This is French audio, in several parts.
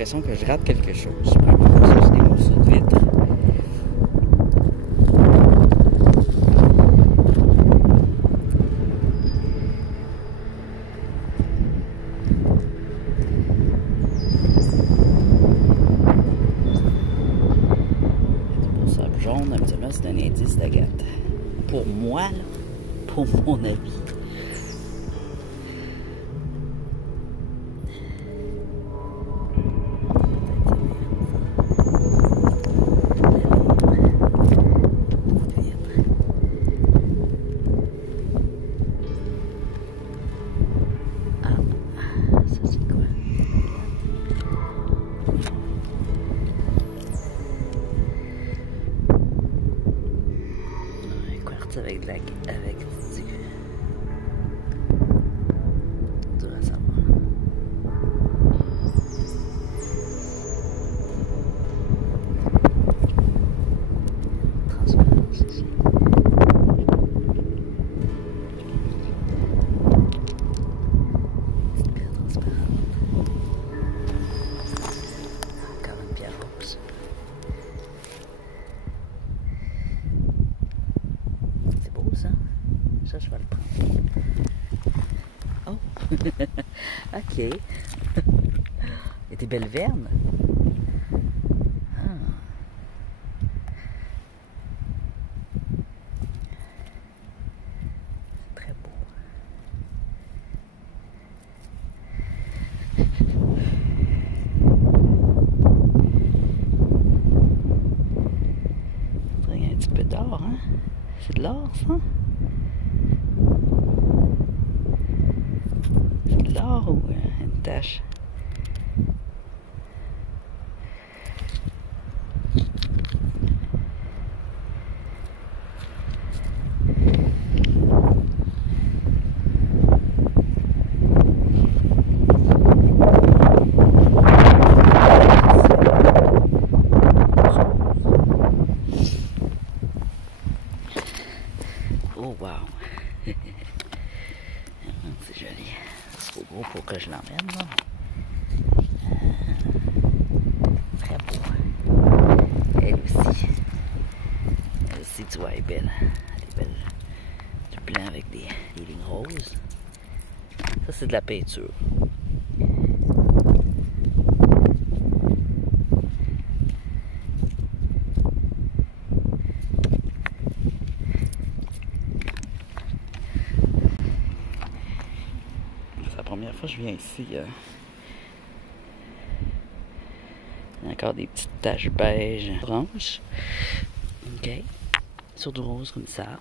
l'impression que je rate quelque chose. Je prends comme ça sur des morceaux de vitre. Le sable jaune, habituellement, c'est un indice d'agate. Pour moi, là, pour mon avis. Avec du rassemblement. Transparence ici. Petite pierre transparente. Encore une pierre rose. C'est beau ça? Ça, je vais le prendre. Oh! OK. Et des belles vernes. Ah. Très beau. Il y a un petit peu d'or, hein? C'est de l'or, ça? C'est de l'or ou une tache? Oh wow! C'est joli. C'est trop gros pour que je l'emmène, là. Très beau. Elle aussi. Elle aussi, tu vois, elle est belle. Elle est belle. Du blanc avec des lignes roses. Ça, c'est de la peinture. C'est la première fois que je viens ici. Il y a encore des petites taches beige blanches. OK. Sur du rose comme ça.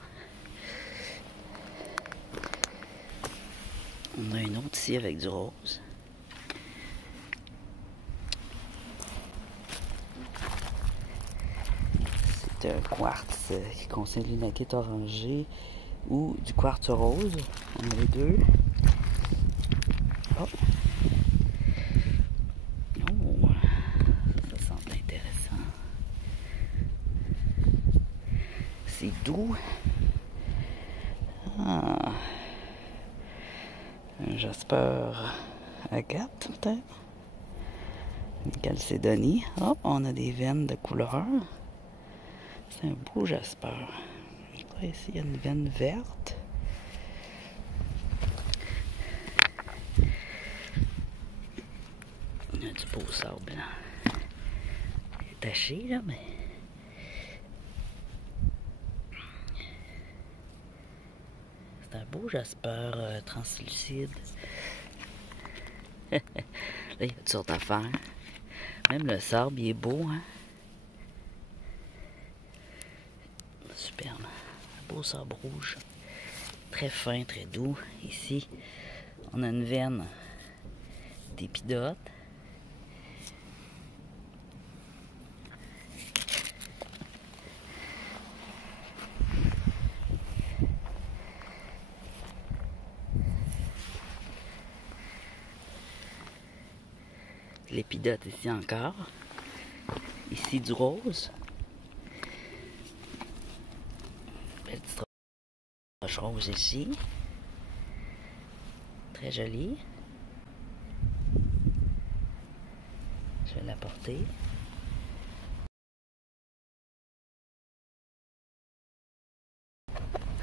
On a une autre ici avec du rose. C'est un quartz qui contient de l'hématite orangée ou du quartz rose. On a les deux. Oh! Oh! Ça semble intéressant. C'est doux. Ah! Un jasper agate, peut-être. Une calcédonie. Oh, on a des veines de couleur. C'est un beau jasper. Là, ici, il y a une veine verte. Il y a du beau sable blanc. Il est taché, là, mais... C'est un beau jasper translucide. Là, il y a toutes sortes d'affaires. Même le sable, il est beau, hein? Superbe. Un beau sable rouge. Très fin, très doux. Ici, on a une veine d'épidote. L'épidote ici encore. Ici du rose. Belle petite roche rose ici. Très jolie. porter.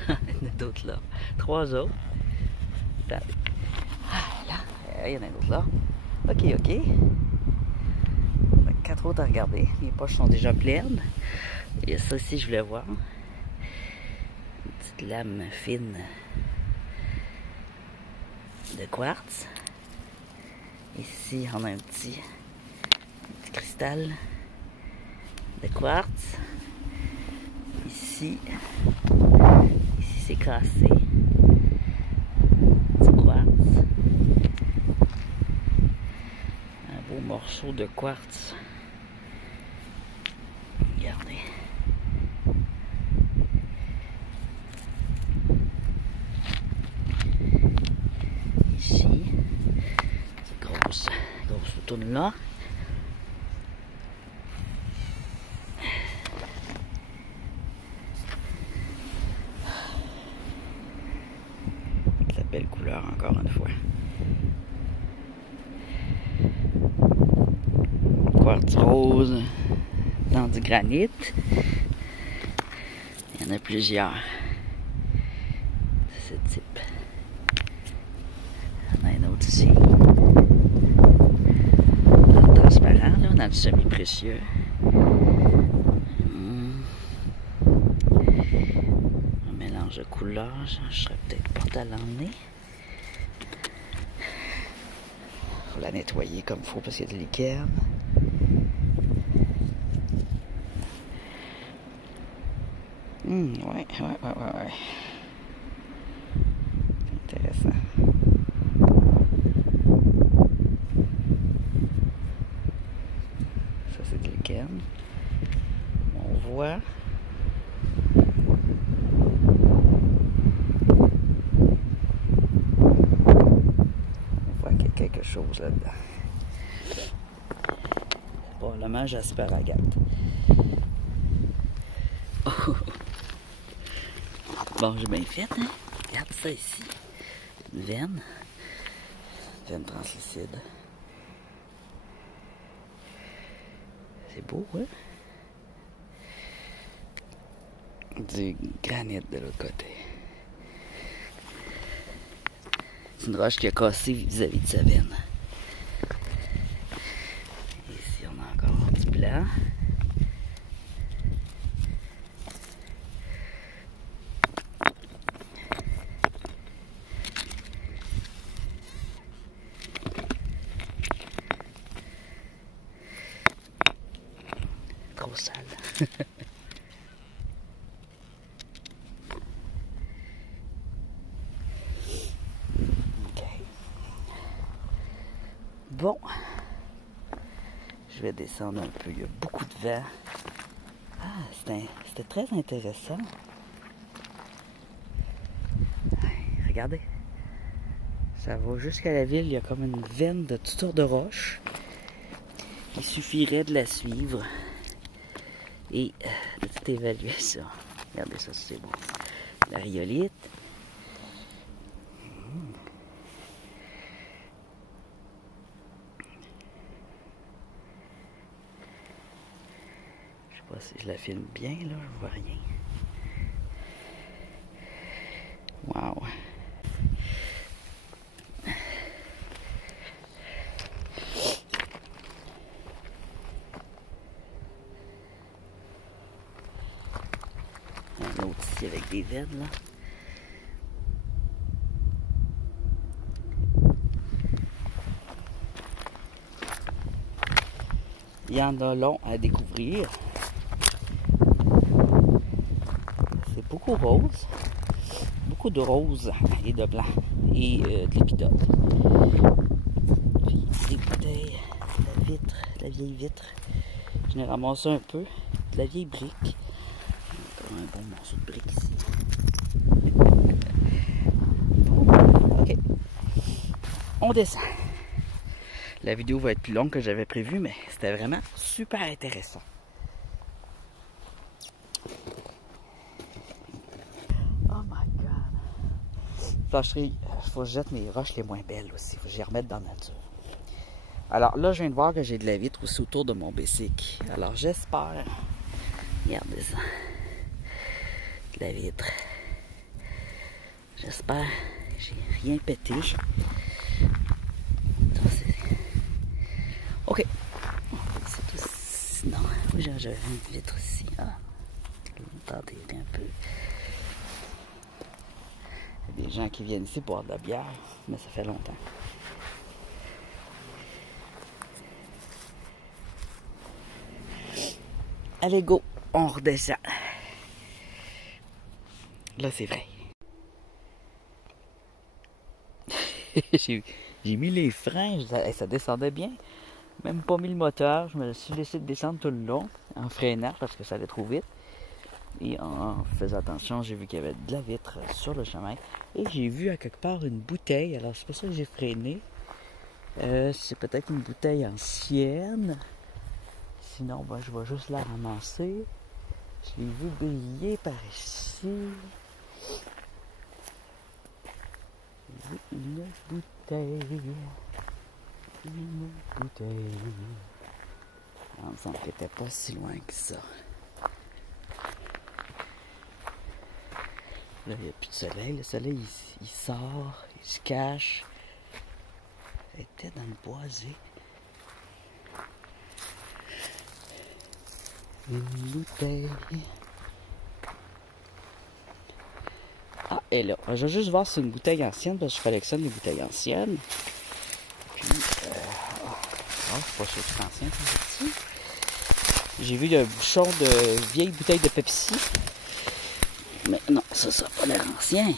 Il y en a d'autres là. 3 autres. Attendez. Ah, là, il y en a d'autres là. Ok, ok. 4 autres à regarder. Mes poches sont déjà pleines. Il y a ça aussi, je voulais voir. Une petite lame fine de quartz. Ici, on a un petit cristal de quartz. Ici c'est cassé. Du quartz. Un beau morceau de quartz. Regardez. Ici, cette grosse tourne là. La belle couleur encore une fois. Quartz rose dans du granit. Il y en a plusieurs de ce type. Il y en a un autre ici. Dans le transparent, là, dans le semi-précieux. Un mélange de couleurs. Je serais peut-être porté à l'emmener. Faut la nettoyer comme il faut parce qu'il y a de liquide. Ouais. Intéressant. Ça, c'est de liquide. On voit. Qu'il y a quelque chose là-dedans. Probablement Jasper Agate. Oh. Bon, j'ai bien fait, hein? Regarde ça ici. Une veine. Une veine translucide. C'est beau, hein? Du granit de l'autre côté. C'est une roche qui a cassé vis-à-vis de sa veine. Ici, on a encore un petit blanc. Trop sale. Bon, je vais descendre un peu. Il y a beaucoup de vent. Ah, c'était très intéressant. Regardez. Ça va jusqu'à la ville. Il y a comme une veine de toutes sortes de roches. Il suffirait de la suivre et de tout évaluer ça. Regardez ça, c'est bon. La rhyolite. Je sais pas si je la filme bien, là, je vois rien. Wow! Un autre ici avec des veines, là. Il y en a long à découvrir. C'est beaucoup rose. Beaucoup de rose et de blanc. Et de l'épidote. Puis des bouteilles, de la vitre, de la vieille vitre. J'en ai ramassé un peu. De la vieille brique. Encore un bon morceau de brique ici. Ok. On descend. La vidéo va être plus longue que j'avais prévu, mais c'était vraiment super intéressant. Oh my god. Il faut que je jette mes roches les moins belles aussi. Il faut que je les remette dans la nature. Alors là, je viens de voir que j'ai de la vitre aussi autour de mon bicycle. Alors j'espère... Regardez ça. De la vitre. J'espère que j'ai rien pété. Ok. C'est tout. Sinon, j'avais une vitre ici. Ah. Attendez un peu. Il y a des gens qui viennent ici boire de la bière, mais ça fait longtemps. Allez, go, on redescend. Là, c'est vrai. J'ai mis les freins, ça descendait bien. Même pas mis le moteur, je me suis laissé descendre tout le long en freinant parce que ça allait trop vite. Et en faisant attention, j'ai vu qu'il y avait de la vitre sur le chemin. Et j'ai vu à quelque part une bouteille, alors c'est pour ça que j'ai freiné. C'est peut-être une bouteille ancienne. Sinon, ben, je vais juste la ramasser. Je l'ai vu briller par ici. Une bouteille. Une bouteille. On me semble qu'elle n'était pas si loin que ça. Là, il n'y a plus de soleil. Le soleil, il sort, il se cache. Elle était dans le boisé. Une bouteille. Ah, elle est là. Je vais juste voir si c'est une bouteille ancienne, parce que je collectionne les bouteilles anciennes. Puis, je suis pas sûr que c'est ancien, c'est petit. J'ai vu un bouchon de vieille bouteille de Pepsi. Mais non, ça n'a pas l'air ancien.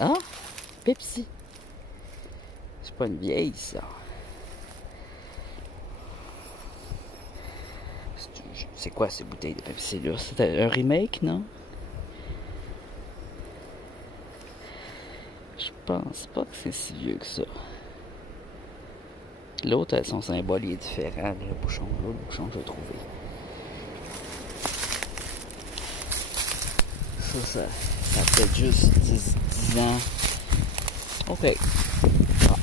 Ah, Pepsi. C'est pas une vieille, ça. C'est quoi ces bouteilles de Pepsi-là? C'est un remake, non? Je pense pas que c'est si vieux que ça. L'autre, son symbole est différent. Le bouchon, l'autre bouchon, je l'ai trouvé. Ça fait juste 10 ans. Ok. Ah.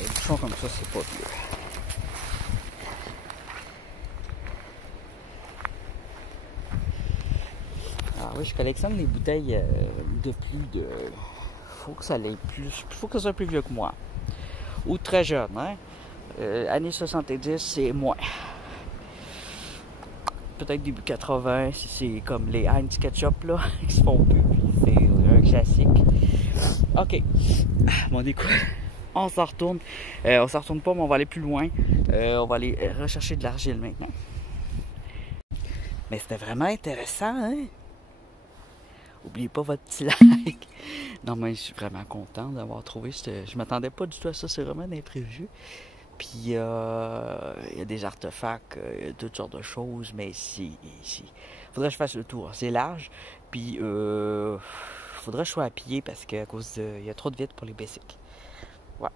Les bouchons comme ça, c'est pas vieux. Alors oui, je collectionne les bouteilles de plus de... Faut que ça aille plus... Faut que ça soit plus vieux que moi. Ou très jeune, hein. Années 70, c'est moins. Peut-être début 80, si c'est comme les Heinz Ketchup, là, qui se font plus. C'est un classique. Ok. Bon, du coup, on s'en retourne. On s'en retourne pas, mais on va aller plus loin. On va aller rechercher de l'argile maintenant. Mais c'était vraiment intéressant, hein? N'oubliez pas votre petit like. Non, mais je suis vraiment content d'avoir trouvé. Je m'attendais pas du tout à ça. C'est vraiment un imprévu. Puis, il y a des artefacts, toutes sortes de choses. Mais ici, faudrait que je fasse le tour. C'est large. Puis, faudrait que je sois à pied parce qu'à cause de... Il y a trop de vide pour les bicycles. Ouais.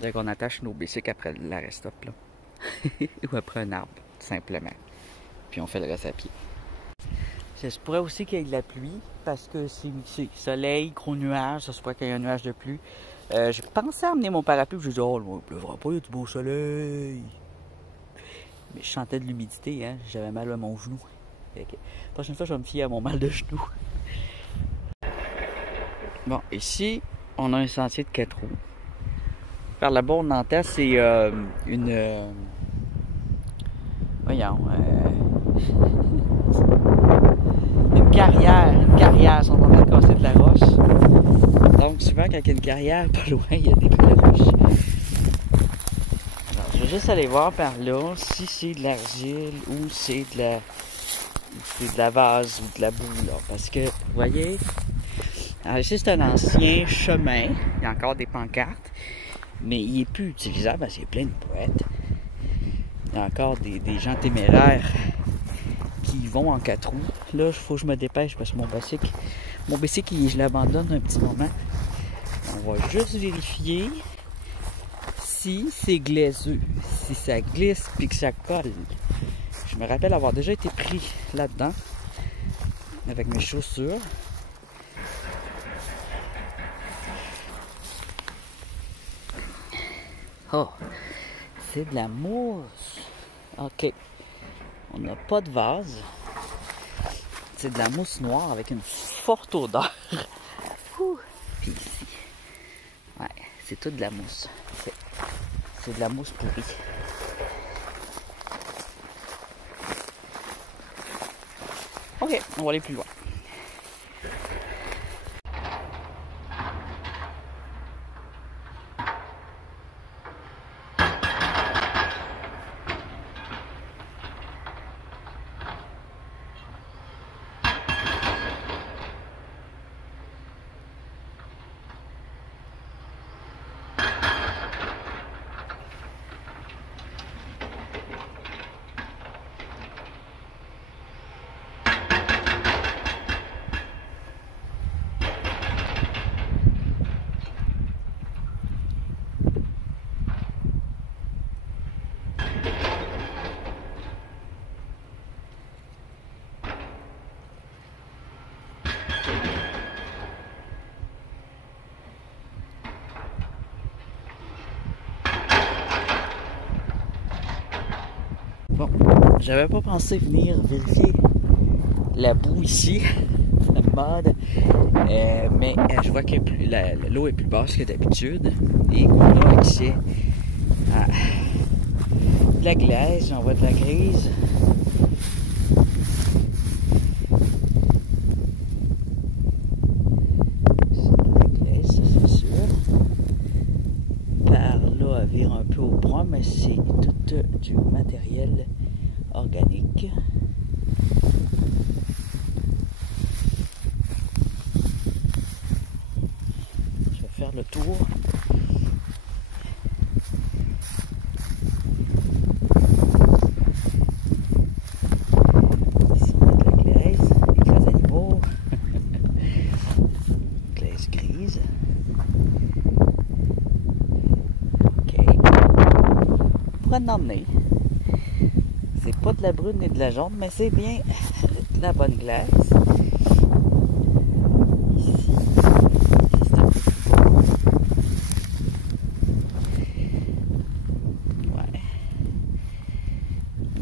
Donc, on attache nos bicycles après l'arrêt stop, là. Ou après un arbre, tout simplement. Puis, on fait le reste à pied. Ça se pourrait aussi qu'il y ait de la pluie, parce que c'est soleil, gros nuage, ça se pourrait qu'il y ait un nuage de pluie. J'ai pensé à amener mon parapluie, j'ai dit, oh, il ne pleuvra pas, il y a du beau soleil. Mais je sentais de l'humidité, hein, j'avais mal à mon genou. La prochaine fois, je vais me fier à mon mal de genou. Bon, ici, on a un sentier de 4 roues. Par là-bas, on entend, c'est une... voyons... une carrière, ils sont en train de casser de la roche. Donc souvent quand il y a une carrière pas loin, il y a des belles roches. Alors je vais juste aller voir par là si c'est de l'argile ou c'est de la vase ou de la boue là. Parce que, vous voyez, alors ici c'est un ancien chemin, il y a encore des pancartes, mais il n'est plus utilisable parce qu'il y a plein de boîtes. Il y a encore des gens téméraires qui vont en 4 roues. Là, il faut que je me dépêche parce que mon bicycle, je l'abandonne un petit moment. On va juste vérifier si c'est glaiseux, si ça glisse puis que ça colle. Je me rappelle avoir déjà été pris là-dedans avec mes chaussures. Oh, c'est de la mousse. OK. On n'a pas de vase. C'est de la mousse noire avec une forte odeur. Puis ici. Ouais, c'est toute de la mousse. C'est de la mousse pourrie. OK, on va aller plus loin. Bon, j'avais pas pensé venir vérifier la boue ici, la mode, mais je vois que l'eau est plus basse que d'habitude et on a accès à de la glaise, j'en vois de la grise. Vire un peu au brun, mais c'est tout du matériel organique. Je vais faire le tour. Ici, on a de la glaise, des glaces animaux, glaise grise. En emmener. C'est pas de la brune ni de la jaune, mais c'est bien de la bonne glace. Ici, c'est un peu plus beau.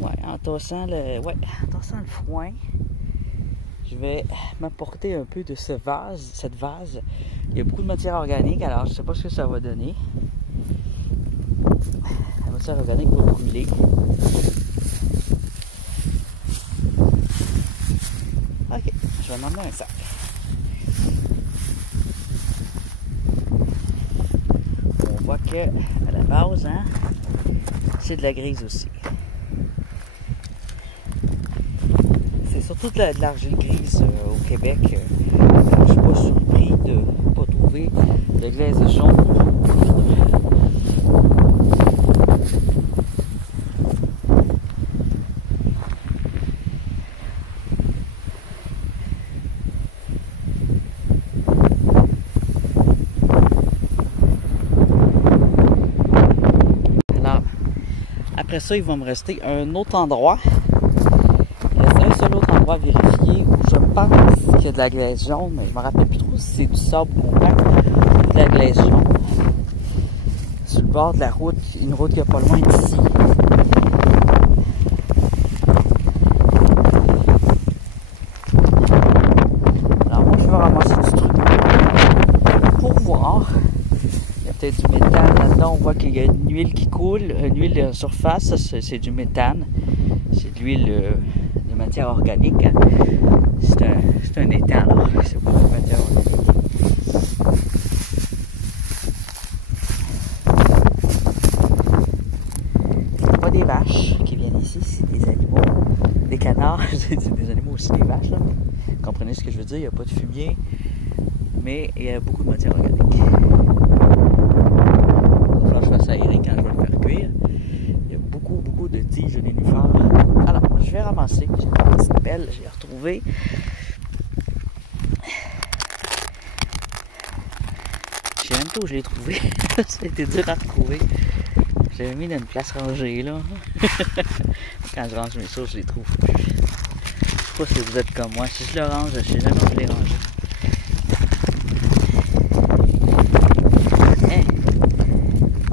Ouais, en tassant le foin, je vais m'apporter un peu de cette vase. Il y a beaucoup de matière organique, alors je sais pas ce que ça va donner. La matière organique va brûler. Ok, je vais m'emmener un sac. On voit que à la base, hein, c'est de la grise aussi. C'est surtout de l'argile grise au Québec. Je suis pas surpris de ne pas trouver de glaise jaune. Après ça, il va me rester un autre endroit. Il reste un seul autre endroit à vérifier où je pense qu'il y a de la glaise jaune, mais je ne me rappelle plus trop si c'est du sable compact ou de la glaise jaune. Sur le bord de la route, une route qui n'est pas loin d'ici. Alors moi, je vais ramasser du truc pour voir. Il y a peut-être du méthane là-dedans. On voit qu'il y a une huile qui coule, une huile surface, c'est du méthane. C'est de l'huile de matière organique. Hein. C'est un étang, là. C'est pas de matière organique. Pas des vaches qui viennent ici, c'est des animaux. Des canards, c'est des animaux aussi, des vaches. Là. Vous comprenez ce que je veux dire? Il n'y a pas de fumier, mais il y a beaucoup de matière organique. Je vais s'aérer quand je vais le faire cuire. Il y a beaucoup de tiges de nénuphars. Alors, je vais ramasser. J'ai ma petite pelle, je l'ai retrouvée. Je sais même pas où je l'ai trouvé. Ça a été dur à retrouver. J'avais mis dans une place rangée, là. Quand je range mes sauces, je les trouve plus. Je sais pas si vous êtes comme moi. Si je le range, je sais jamais où je les ranger.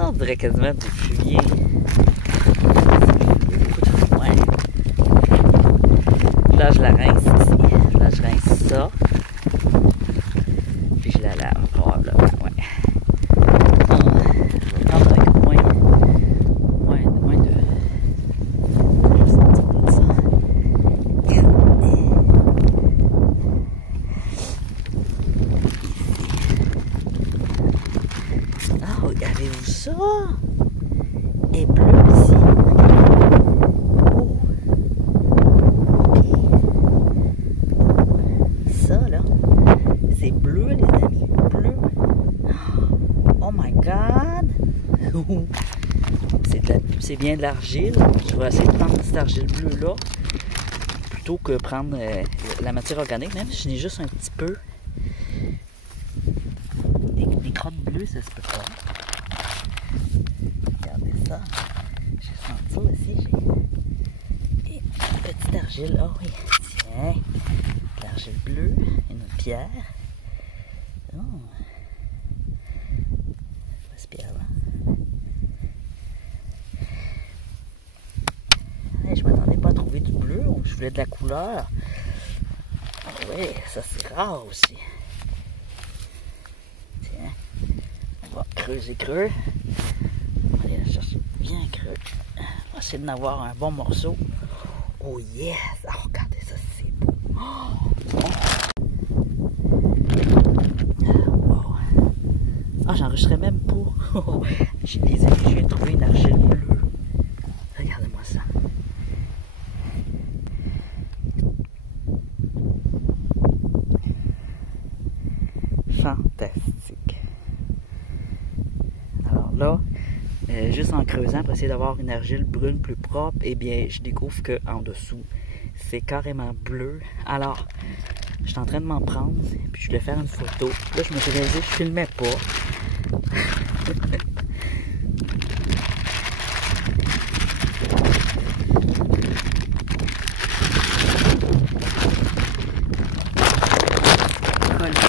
On dirait dirait quasiment du fumier. Ouais. Là, je la rince ici. Là, je rince ça. Puis je la lave, probablement, ouais. Je vais prendre avec moins de... Je vais sentir tout ça. Ah, regardez-vous ça! Et bleu ici. Oh! Et ça, là, c'est bleu, les amis. Bleu. Oh my God! C'est bien de l'argile. Je vais essayer de prendre cette argile bleue-là plutôt que prendre la matière organique, même si je n'ai juste un petit peu. Des crottes bleues, ça se peut pas. Regardez ça. J'ai senti ça aussi. Et une petite argile. Ah oui, tiens. De l'argile bleue. Une pierre. Oh. Respire là. Hey, je m'attendais pas à trouver du bleu. Je voulais de la couleur. Ah oui, ça c'est rare aussi. Tiens. On va creuser creux. On va aller la chercher bien creux. On va essayer d'en avoir un bon morceau. Oh yes! Oh, regardez ça, c'est beau. Oh. Wow. Ah, j'enregistrais même pas. J'ai des amis, je viens de trouver une argile bleue. Regardez-moi ça. Fantastique. Alors là, juste en creusant pour essayer d'avoir une argile brune plus propre, eh bien, je découvre qu'en dessous, c'est carrément bleu. Alors, je suis en train de m'en prendre, puis je voulais faire une photo. Là, je me suis réalisé que je filmais pas.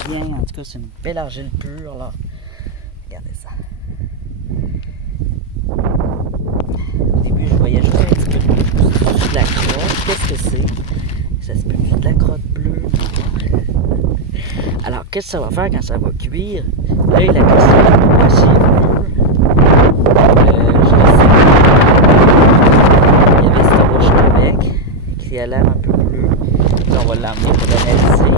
Bien, en tout cas, c'est une belle argile pure, là. Regardez ça. Au début, je voyais juste un petit peu de la crotte. Qu'est-ce que c'est? Ça se peut être de la crotte bleue. Alors, qu'est-ce que ça va faire quand ça va cuire? Là, il a cassé un peu aussi bleu. Je le sais. Il y avait cette roche avec qui a l'air un peu bleu. Là, on va l'emmener pour l'analyser.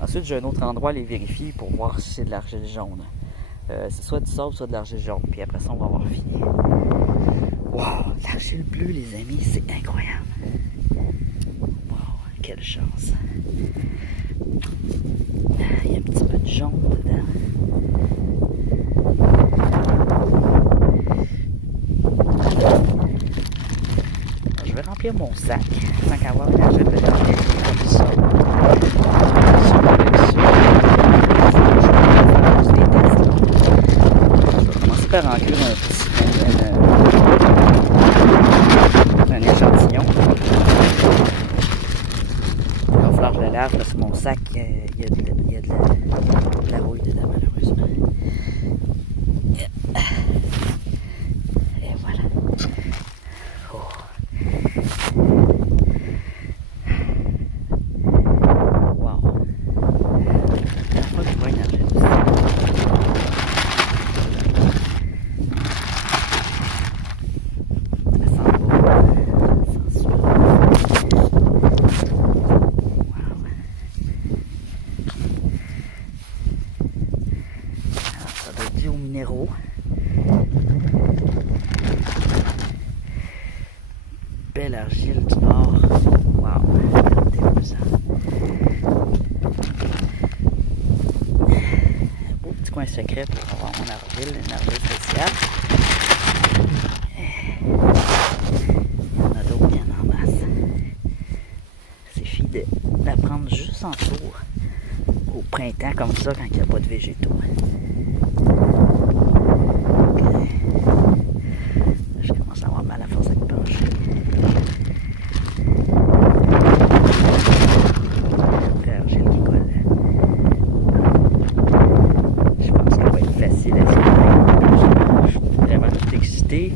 Ensuite, j'ai un autre endroit à les vérifier pour voir si c'est de l'argile jaune. C'est soit du sable, soit de l'argile jaune. Puis après ça, on va avoir fini. Wow! L'argile bleue, les amis, c'est incroyable. Wow! Quelle chance! Il y a un petit peu de jaune dedans. Alors, je vais remplir mon sac sans qu'avoir une argile de l'argile comme ça. Faire inclure un échantillon. Il va falloir que je le lave parce que mon sac, il y a de la rouille dedans, malheureusement. Et voilà. Oh. Wow. La fois que je vois une argile aussi. belle argile du nord. Wow, regardez ça. Un beau petit coin secret pour avoir mon argile, une argile spéciale. Il y en a d'autres bien en masse. Il suffit de la prendre juste en tour au printemps comme ça quand il n'y a pas de végétaux. Okay. Je commence à avoir mal à force de pencher. L'argile qui colle. Je pense qu'elle va être facile à se. Je suis vraiment tout excité.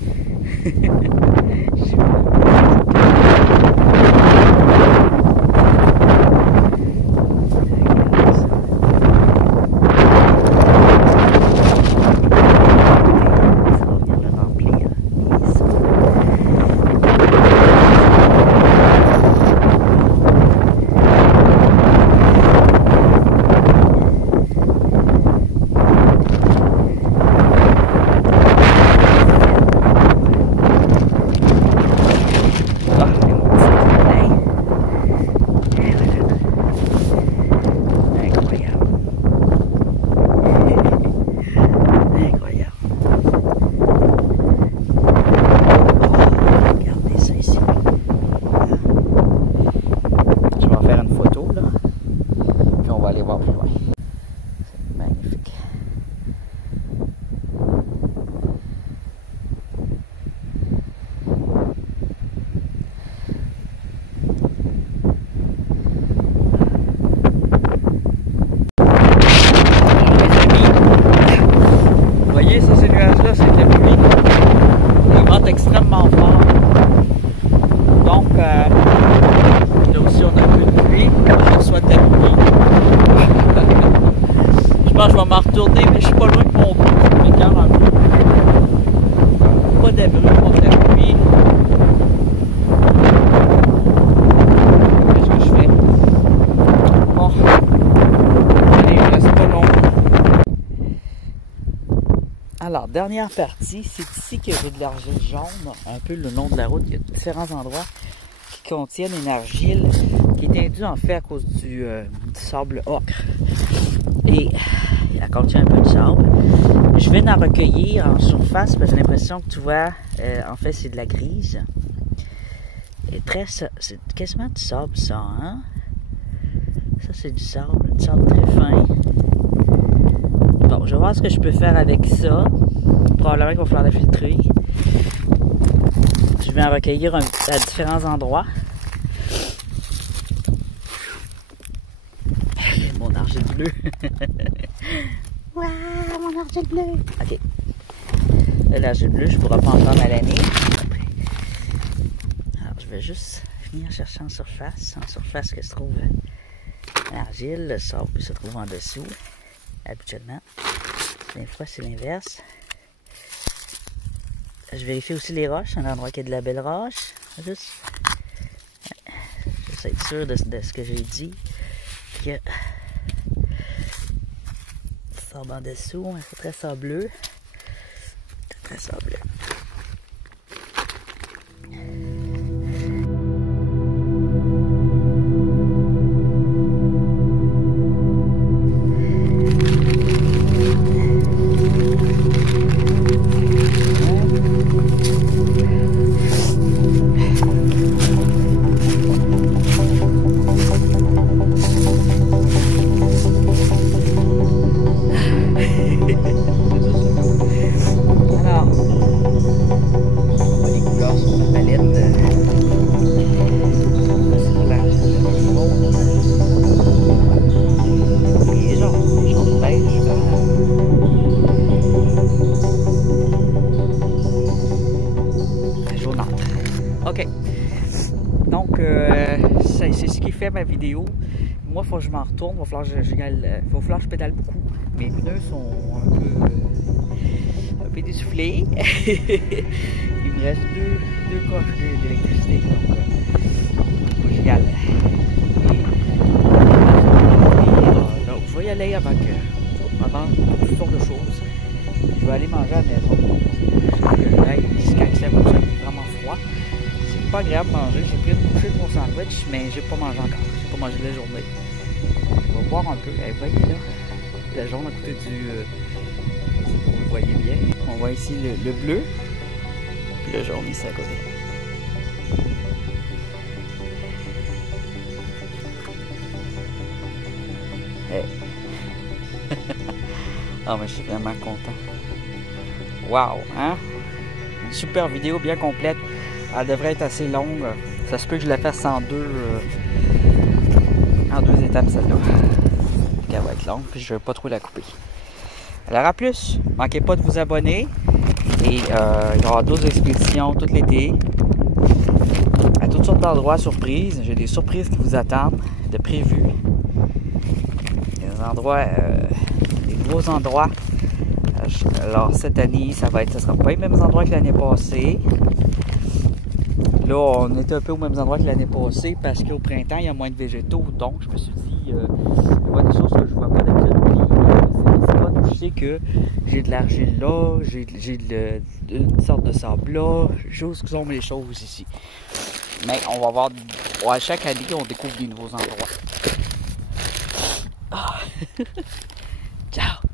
Extrêmement fort. Donc, là aussi, on a un peu de pluie. Je reçois de la pluie. Je pense que je vais m'en retourner, mais je suis pas loin de mon bout. Je m'écarte un peu. Pas d'abri, pas de la pluie. Qu'est-ce que je fais? Bon. Allez, il reste pas long. Alors, dernière partie, c'est ici que j'ai de l'argile jaune, un peu le long de la route. Il y a différents endroits qui contiennent une argile qui est indue en fait à cause du sable ocre. Et elle contient un peu de sable. Je viens d'en recueillir en surface, parce que j'ai l'impression que tu vois, en fait c'est de la grise. Et c'est quasiment du sable ça, hein? Ça c'est du sable très fin. Bon, je vais voir ce que je peux faire avec ça. Probablement qu'il va falloir la filtrer. Je vais en recueillir à différents endroits. Mon argile bleue. Waouh, mon argile bleue. Ok. Là, l'argile bleue, je ne pourrai pas en prendre à l'année. Alors, je vais juste venir chercher en surface. En surface que se trouve l'argile. Le sable se trouve en dessous. Habituellement. Des fois, c'est l'inverse. Je vérifie aussi les roches, un endroit qui a de la belle roche. Juste être sûr de ce que j'ai dit. Que sable en dessous, c'est très sableux. Très sableux. Ok, donc c'est ce qui fait ma vidéo. Moi, il faut que je m'en retourne, il va falloir que je pédale beaucoup. Mes pneus sont un peu dessoufflés. Il me reste deux coches d'électricité, donc faut que j'y aille. Donc je vais y aller avant toutes sortes de choses. Je vais aller manger à la maison. Jusqu'à que j'aille, jusqu'à que ça va être vraiment froid. C'est pas agréable de manger. J'ai pris une bouchée de mon sandwich, mais j'ai pas mangé encore. J'ai pas mangé de la journée. Je vais boire un peu. Hey, voyez là, la jaune à côté du... vous le voyez bien. On voit ici le bleu, puis le jaune ici à côté. Hey. Ah, mais je suis vraiment content. Wow, hein? Une super vidéo bien complète. Elle devrait être assez longue. Ça se peut que je la fasse en deux étapes, celle-là. Elle va être longue, puis je ne vais pas trop la couper. Alors à plus, manquez pas de vous abonner. Et il y aura d'autres expéditions tout l'été. À toutes sortes d'endroits surprises. J'ai des surprises qui vous attendent, de prévues. Des endroits, des nouveaux endroits. Alors cette année, ça sera pas les mêmes endroits que l'année passée. Là, on était un peu aux mêmes endroits que l'année passée parce qu'au printemps, il y a moins de végétaux. Donc, je me suis dit, il y a des choses que je vois pas d'habitude. C'est des spots où je sais que j'ai de l'argile là, j'ai une sorte de sable là, choses qui sont les choses ici. Mais on va voir, à chaque année, on découvre des nouveaux endroits. Ah. Ciao!